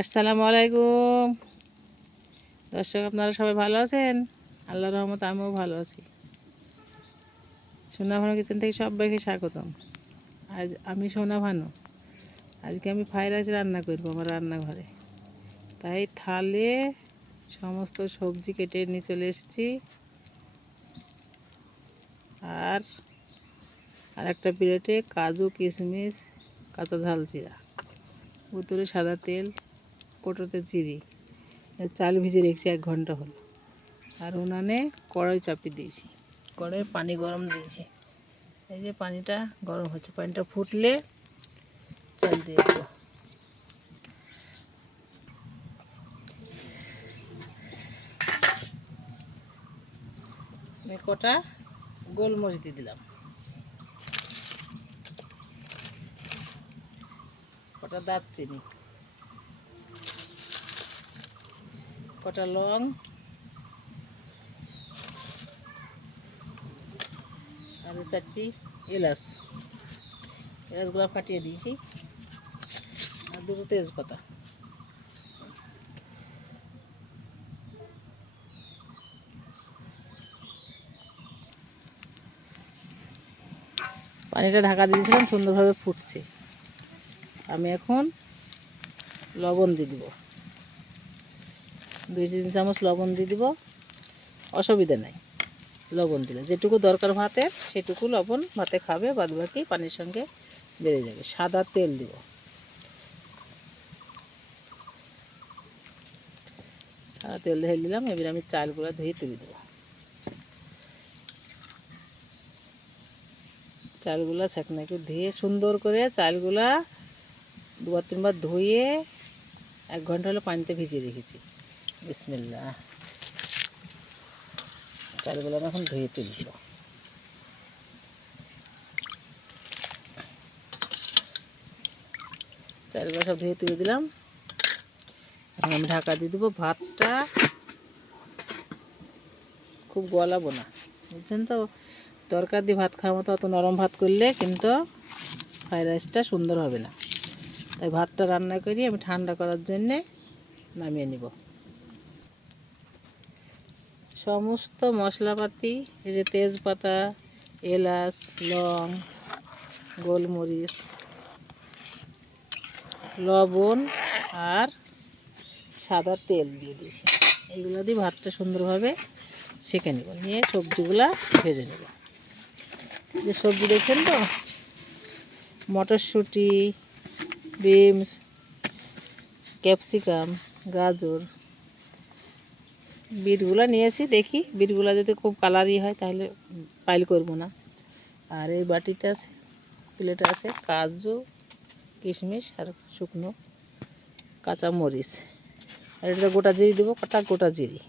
আসসালামু আলাইকুম দর্শক, আপনারা সবাই ভালো আছেন? আল্লাহর রহমতে আমিও ভালো আছি। সোনা ভানু কিচেন থেকে সবাইকে স্বাগতম। আজ আমি সোনা ভানু। আজকে আমি ফ্রাইড রাইস রান্না করবো আমার রান্নাঘরে। তাই থালে সমস্ত সবজি কেটে নিয়ে চলে এসেছি। আর একটা প্লেটে কাজু, কিশমিশ, কাঁচা ঝাল জিরা, বোতলে সাদা তেল, কোটোতে চিড়ি, চাল ভিজে রেখেছি 1 ঘন্টা হলো। আর উনানে কড়াই চাপিয়ে দিয়েছি, কড়াইয়ে পানি গরম দিয়েছি। এই যে পানিটা গরম হচ্ছে, পানিটা ফুটলে চাল দিয়ে দেবো। আমি কটা গোলমরিচ দিয়ে দিলাম, কটা দারচিনি, কটা লং, আর 4টি এলাচ, এলাচগুলো ফাটিয়ে দিয়েছি, আর 2টো তেজপাতা। পানিটা ঢাকা দিয়েছিলাম, সুন্দরভাবে ফুটছে। আমি এখন লবণ দিয়ে দিব, 2-3 চামচ লবণ দিয়ে দিব। অসুবিধা নাই, লবণ দিলে যেটুকু দরকার ভাতের সেটুকু লবণ ভাতে খাবে, বাদ বাকি পানির সঙ্গে বেড়ে যাবে। সাদা তেল দিব, সাদা তেল ঢেলে দিলাম। এবার আমি চালগুলো ধুয়ে তুলে দেবো। চালগুলা ছাঁকনাকে ধুয়ে সুন্দর করে চালগুলা 2-3 বার ধুয়ে 1 ঘন্টা হলো পানিতে ভিজিয়ে রেখেছি। বিসমিল্লাহ, চালগুলো আমি এখন ধুয়ে তুলে দেবো। চালগুলো সব ধুয়ে তুলে দিলাম। এখন আমি ঢাকা দিয়ে দেবো। ভাতটা খুব গলাবো না, বুঝছেন তো? তরকার দিয়ে ভাত খাওয়ার মতো অত নরম ভাত করলে কিন্তু ফ্রাইড রাইসটা সুন্দর হবে না। তাই ভাতটা রান্না করি আমি ঠান্ডা করার জন্যে নামিয়ে নিব। সমস্ত মশলাপাতি, এই যে তেজপাতা, এলাচ, লং, গোলমরিচ, লবণ আর সাদা তেল দিয়ে দিয়েছি। এইগুলো দিয়ে ভাতটা সুন্দরভাবে ছেঁকে নেব, নিয়ে সবজিগুলা ভেজে নেব। যে সবজি দেখছেন তো, মটরশুঁটি, বিনস, ক্যাপসিকাম, গাজর, বিটগুলো নিয়েছি। দেখি বিটগুলো যদি খুব কালারি হয় তাহলে পাইল করব না। আর এই বাটিতে আছে, প্লেটে আছে কাজু, কিশমিশ আর শুকনো কাঁচা মরিচ। আর এটা গোটা জিরি দেবো, কটা গোটা জিরি।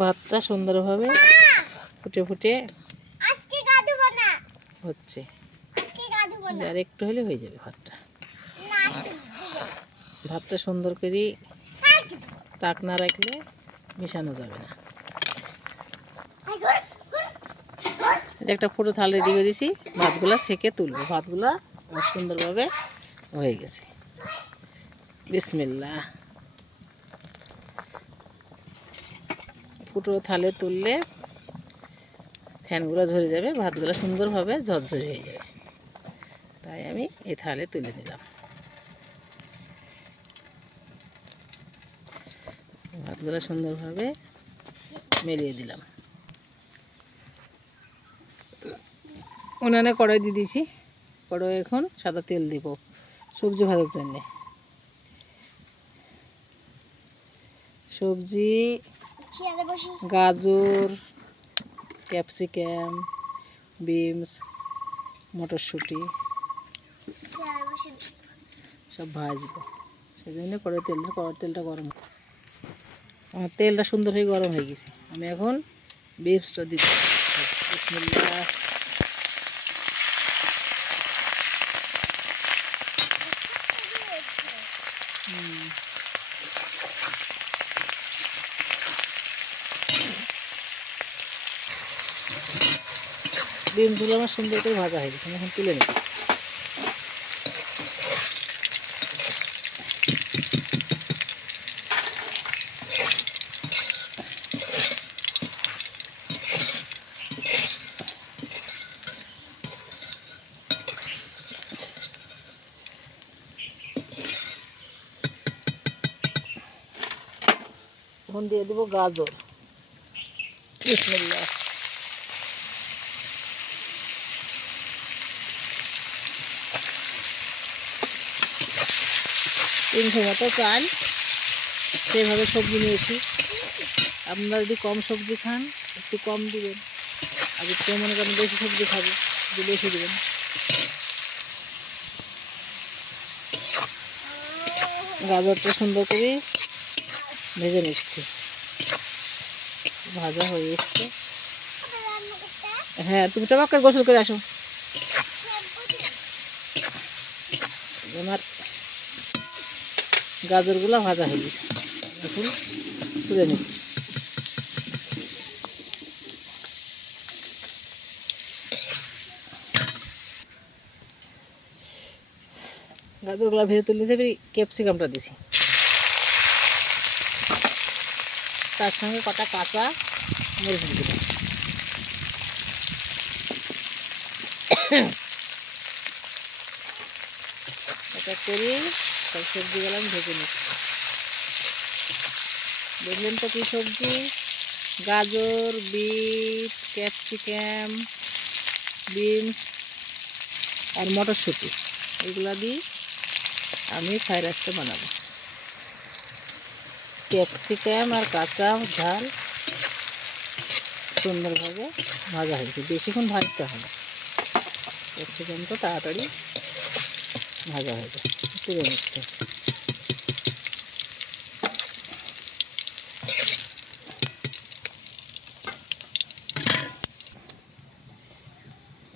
ভাতটা সুন্দরভাবে ফুটে ফুটে হচ্ছে, আর একটু হলে হয়ে যাবে ভাতটা। ভাতটা সুন্দর করে তাক না রাখলে মেশানো যাবে না। এটা একটা ফুটো থাল রেডি করেছি, ভাতগুলা ছেঁকে তুলবো। ভাতগুলা সুন্দরভাবে হয়ে গেছে। বিসমিল্লাহ, ফুটো থালে তুললে ফ্যানগুলো ঝরে যাবে, ভাতগুলো সুন্দরভাবে ঝরঝরে হয়ে যাবে। তাই আমি এই থালে তুলে নিলাম। ভাতগুলো সুন্দরভাবে মেলিয়ে দিলাম। উনানে কড়াই দিয়ে দিয়েছি। কড়াই এখন সাদা তেল দিব সবজি ভাজার জন্যে। সবজি গাজর, ক্যাপসিকাম, বিনস, মটরশুঁটি সব ভাজবো। সেই জন্য কড়াই তেলটা গরম। আমার তেলটা সুন্দর হয়ে গরম হয়ে গেছে। আমি এখন বিনসটা দিব। বিসমিল্লাহ, বিনসগুলো আমার সুন্দর করে ভাজা হয়ে গেছে, আমি এখন তুলে নেব। এখন দিয়ে দেবো গাজর। বিসমিল্লাহ। 300 মতো চাল, সেভাবে সবজি নিয়েছি। আপনারা যদি কম সবজি খান একটু কম দিবেন, আর যদি কেউ মনে করেন বেশি সবজি খাবে একটু বেশি দেবেন। গাজরটা সুন্দর করে ভেজে নিচ্ছি, ভাজা হয়ে এসছে। হ্যাঁ, তুমি টবাক্কা গোসল করে আসো। আমার গাজরগুলো ভাজা হয়ে গেছে, এখন তুলে নিচ্ছি। গাজরগুলো ভেজে তুলেছে, ক্যাপসিকামটা দিছি, তার সঙ্গে কটা কাঁচা মরিচ দিলাম। এটা করি সব সবজিগুলো আমি ভেজে নিচ্ছি। দেখলেন তো কী সবজি, গাজর, বিট, ক্যাপসিকাম, বিনস আর মটরশুঁটি, এগুলো দিয়ে আমি ফ্রাইড রাইসটা বানাবো। ক্যাপসিকাম আর কাঁচা ঝাল সুন্দরভাবে ভাজা হয়েছে, বেশিক্ষণ ভাজতে হবে, ক্যাপসিকামটা তাড়াতাড়ি ভাজা হয়ে যায়। তুলে নিচ্ছে।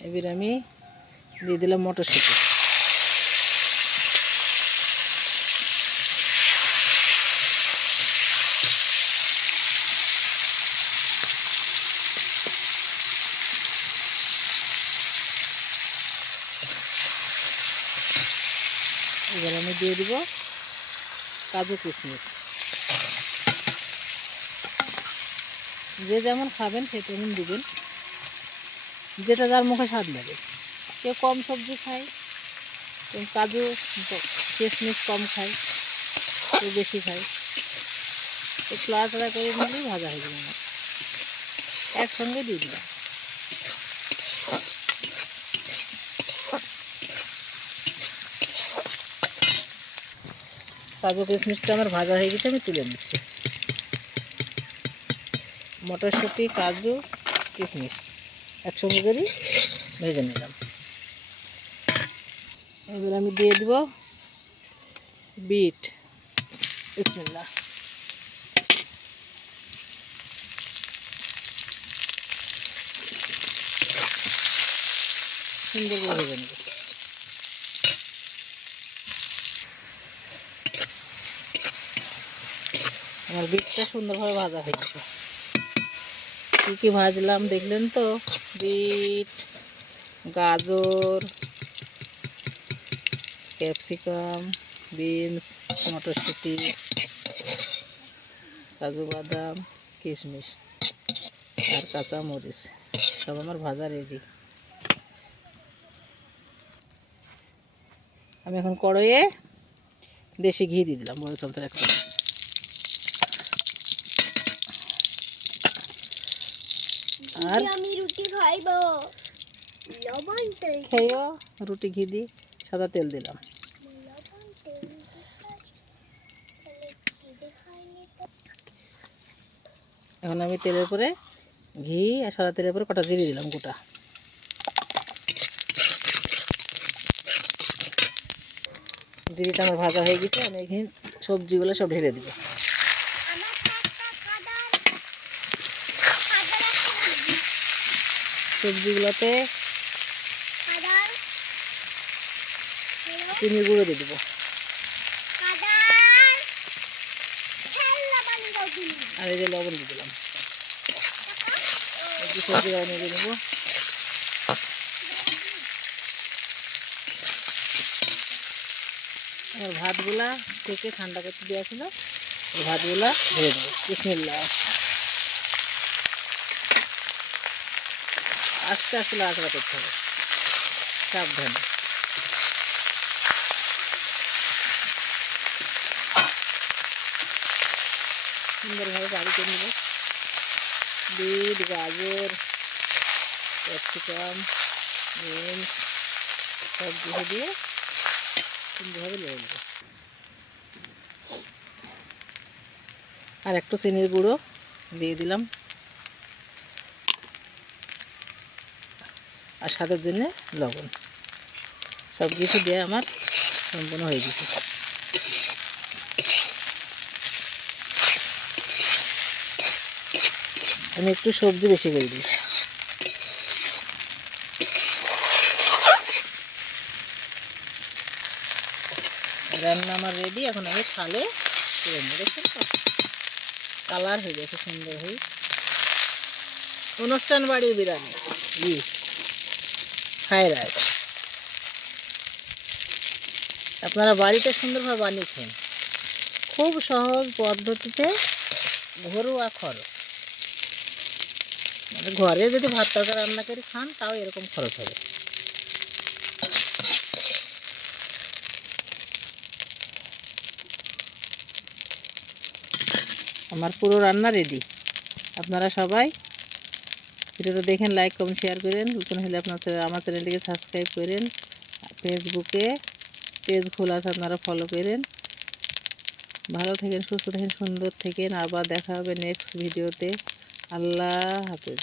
এবার আমি দিয়ে দিলাম মটরশুঁটি। এবার আমি দিয়ে দিব কাজু কিশমিশ। যে যেমন খাবেন সে তেমন দিবেন, যেটা যার মুখে স্বাদ লাগে। কেউ কম সবজি খায়, কেউ কাজু কিশমিশ কম খায়, কেউ বেশি খায়। একটু লাড়াচাড়া করে নিলেই ভাজা হয়ে যাবে। আমার একসঙ্গে দিয়ে দিলাম। কাজু কিশমিশটা আমার ভাজা হয়ে গেছে, আমি তুলে নিচ্ছি। মটরশুঁটি, কাজু, কিশমিশ একসঙ্গে করে ভেজে নিলাম। এবার আমি দিয়ে দিব বিট। বিসমিল্লাহ। সুন্দর করে ভেজে নেব। আমার বিটটা সুন্দরভাবে ভাজা হয়ে গেছে। কী কী ভাজলাম দেখলেন তো, বিট, গাজর, ক্যাপসিকাম, বিনস, মটরশুঁটি, কাজু বাদাম, কিশমিশ আর কাঁচা মরিচ সব আমার ভাজা রেডি। আমি এখন কড়াইয়ে দেশি ঘি দিয়ে দিলাম, বড় চামচের 1 চামচ। আর আমি রুটি খাইব, লবণ তেল খেয়েও রুটি ঘি দিই, সাদা তেল দিলাম। লবণ তেল খাইনি তো। এখন আমি তেলের উপরে ঘি আর সাদা তেলের উপরে কটা জিরে দিলাম গোটা। জিরিটা আমার ভাজা হয়ে গেছে, আমি এখানে সবজিগুলো সব ঢেলে দিব। সবজিগুলোতে চিনি গুঁড়ো দিয়ে দেবো, আর এই যে লবণ দিয়ে দিলাম। সবজিগুলো নিয়ে দিয়ে দেবো। আর ভাতগুলা থেকে ঠান্ডা করতে দেওয়া ছিল, এই ভাতগুলা ধুয়ে দেবো। বিসমিল্লাহ। আস্তে আস্তে লাড়াচাড়া করতে হবে, সাবধানে। সুন্দরভাবে বাড়ি করে নেব। বিট, গাজর, ক্যাপসিকাম, বিনস সব দিয়ে দিয়ে সুন্দরভাবে লেগে নেব। আর একটু চিনির গুঁড়ো দিয়ে দিলাম, আর স্বাদের জন্য লবণ। সব কিছু দিয়ে আমার সম্পূর্ণ হয়ে গেছে। আমি একটু সবজি বেশি করে দিই। রান্না আমার রেডি। এখন আমি থালে তুলে নেব। দেখছেন তো কালার হয়ে গেছে সুন্দর হয়ে। অনুষ্ঠান বাড়ির বিরিয়ানি, ফ্রাইড রাইস। আপনারা বাড়িতে সুন্দরভাবে বানিয়ে খান। খুব সহজ পদ্ধতিতে, ঘরোয়া খরচ। মানে ঘরে যদি ভাত তরকারি রান্না করে খান তাও এরকম খরচ হবে। আমার পুরো রান্না রেডি। আপনারা সবাই ভিডিওটা দেখেন, লাইক কমেন্ট শেয়ার করেন। নতুন হলে আপনার আমার চ্যানেলটিকে সাবস্ক্রাইব করেন। ফেসবুকে পেজ খোলা আছে, আপনারা ফলো করেন। ভালো থাকেন, সুস্থ থাকেন, সুন্দর থাকেন। আবার দেখা হবে নেক্সট ভিডিওতে। আল্লাহ হাফেজ।